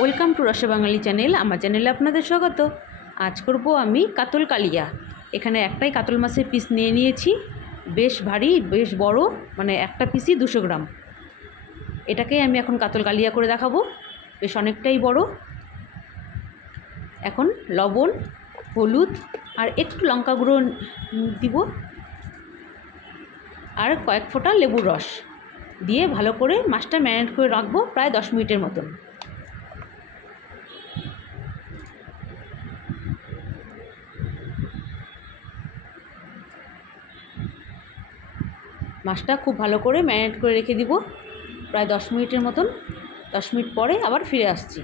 Welcome to রসে বাঙালি channel, আমার চ্যানেলে আপনাদের স্বাগত। আজ করব আমি কাতল কালিয়া। এখানে একটাই কাতল মাছের পিস নিয়ে নিয়েছি। বেশ ভারী, বেশ বড় মানে একটা পিসই দুশো গ্রাম। এটাকেই আমি এখন কাতল কালিয়া করে দেখাবো। বেশ অনেকটাই বড়। এখন লবণ, হলুদ আর একটু লঙ্কা গুঁড়ো দিব আর কয়েক ফোঁটা লেবুর রস। দিয়ে ভালো করে মাছটা ম্যারিনেট করে রাখব প্রায় দশ মিনিটের মতন। মাছটা খুব ভালো করে ম্যারিনেট করে রেখে দিব। প্রায় দশ মিনিটের মতন। দশ মিনিট পরে আবার ফিরে আসছি।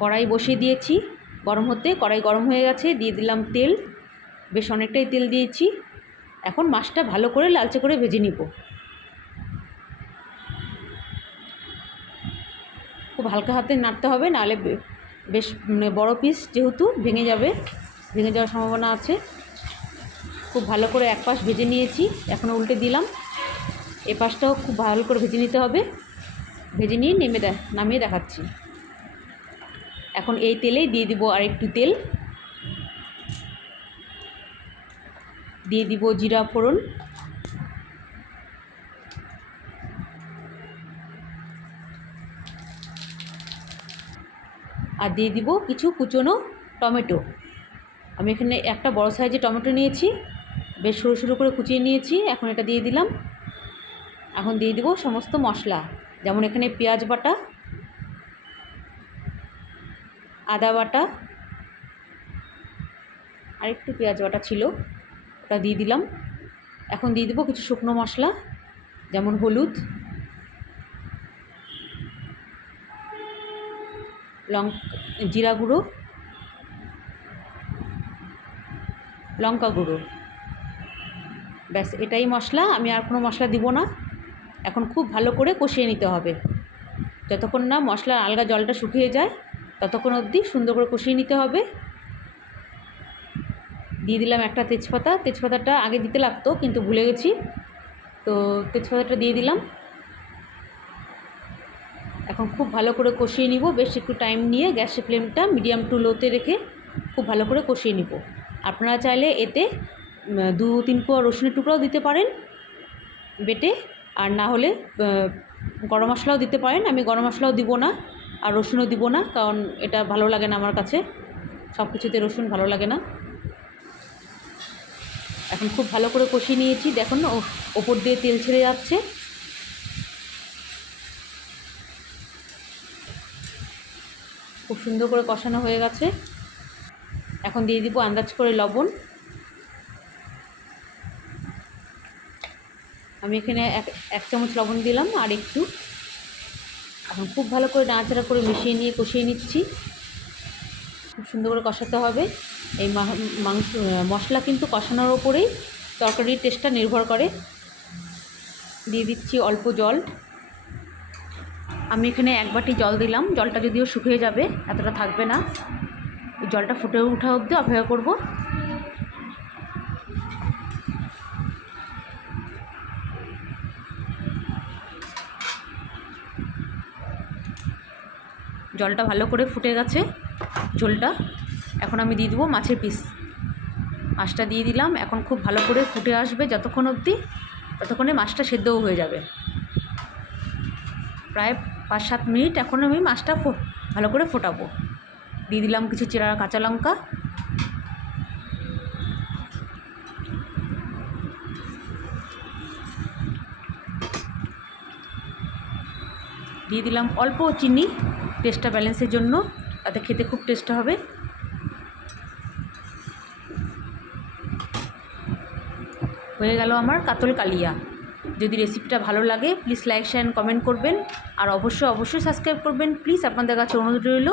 কড়াই বসিয়ে দিয়েছি। গরম হতে কড়াই গরম হয়ে গেছে, দিয়ে দিলাম তেল। বেশ অনেকটাই তেল দিয়েছি। এখন মাছটা ভালো করে লালচে করে ভেজে নিব। খুব হালকা হাতে নাড়তে হবে, নাহলে বেশ মানে বড় পিস যেহেতু ভেঙে যাবে, ভেঙে যাওয়ার সম্ভাবনা আছে। খুব ভালো করে এক পাশ ভেজে নিয়েছি এখন উল্টে দিলাম। এ পাশটাও খুব ভালো করে ভেজে নিতে হবে। ভেজে নিয়ে নেমে নামিয়ে দেখাচ্ছি। এখন এই তেলেই দিয়ে দিব আর একটু তেল। দিয়ে দিব জিরা ফোড়ন। আর দিয়ে দিব কিছু কুচনো টমেটো। আমি এখানে একটা বড় সাইজের টমেটো নিয়েছি, বেশ সরু সরু করে কুচিয়ে নিয়েছি, এখন এটা দিয়ে দিলাম। এখন দিয়ে দেবো সমস্ত মশলা। যেমন এখানে পেঁয়াজ বাটা, আদা বাটা, আরেকটু পেঁয়াজ বাটা ছিল, ওটা দিয়ে দিলাম। এখন দিয়ে দেবো কিছু শুকনো মশলা, যেমন হলুদ লঙ্ক জিরা গুঁড়ো, লঙ্কা গুঁড়ো। ব্যাস, এটাই মশলা। আমি আর কোনো মশলা দিব না। এখন খুব ভালো করে কষিয়ে নিতে হবে। যতক্ষণ না মশলার আলগা জলটা শুকিয়ে যায়, ততক্ষণ অবধি সুন্দর করে কষিয়ে নিতে হবে। দিয়ে দিলাম একটা তেজপাতা। তেজপাতাটা আগে দিতে লাগতো, কিন্তু ভুলে গেছি। তো তেজপাতাটা দিয়ে দিলাম। এখন খুব ভালো করে কষিয়ে নিব। বেশ একটু টাইম নিয়ে গ্যাসের ফ্লেমটা মিডিয়াম টু লোতে রেখে খুব ভালো করে কষিয়ে নিব। আপনারা চাইলে এতে দু তিন কোয়া রসুনের টুকরাও দিতে পারেন। বেটে আর না হলে গরম মশলাও দিতে পারেন। আমি গরম মশলাও দিব না আর রসুনও দিব না, কারণ এটা ভালো লাগে না আমার কাছে। সব কিছুতে রসুন ভালো লাগে না। এখন খুব ভালো করে কষিয়ে নিয়েছি। দেখুন, ও- ওপর দিয়ে তেল ছেড়ে যাচ্ছে। খুব সুন্দর করে কষানো হয়ে গেছে। এখন দিয়ে দিব আন্দাজ করে লবণ। আমি এখানে এক এক চামচ লবণ দিলাম আর একটু এখন খুব ভালো করে নাড়াচাড়া করে মিশিয়ে নিয়ে কষিয়ে নিচ্ছি। খুব সুন্দর করে কষাতে হবে। এই মাংস, মশলা কিন্তু কষানোর ওপরেই তরকারির টেস্টটা নির্ভর করে। দিয়ে দিচ্ছি অল্প জল। আমি এখানে এক বাটি জল দিলাম। জলটা যদিও শুকিয়ে যাবে, এতটা থাকবে না। জলটা ফুটে ওঠা অবধি অপেক্ষা করব। জলটা ভালো করে ফুটে গেছে, ঝোলটা। এখন আমি দিয়ে দেবো মাছের পিস। মাছটা দিয়ে দিলাম, এখন খুব ভালো করে ফুটে আসবে যতক্ষণ অবধি, ততক্ষণে মাছটা সেদ্ধও হয়ে যাবে। প্রায় পাঁচ সাত মিনিট এখন আমি মাছটা ভালো করে ফোটাবো। দিয়ে দিলাম কিছু চেরা কাঁচা লঙ্কা। দিয়ে দিলাম অল্প চিনি। টেস্টটা ব্যালেন্সের জন্য, তাতে খেতে খুব টেস্ট হবে। হয়ে গেল আমার কাতল কালিয়া। যদি রেসিপিটা ভালো লাগে প্লিজ লাইক শেয়ার কমেন্ট করবেন। আর অবশ্যই অবশ্যই সাবস্ক্রাইব করবেন। প্লিজ আপনাদের কাছে অনুরোধ রইল,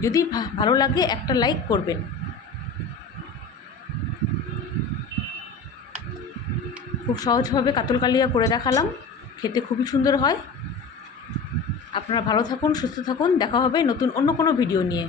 যদি ভালো লাগে, একটা লাইক করবেন। খুব সহজভাবে কাতল কালিয়া করে দেখালাম। খেতে খুবই সুন্দর হয়। আপনারা ভালো থাকুন সুস্থ থাকুন। দেখা হবে নতুন অন্য কোনো ভিডিও নিয়ে।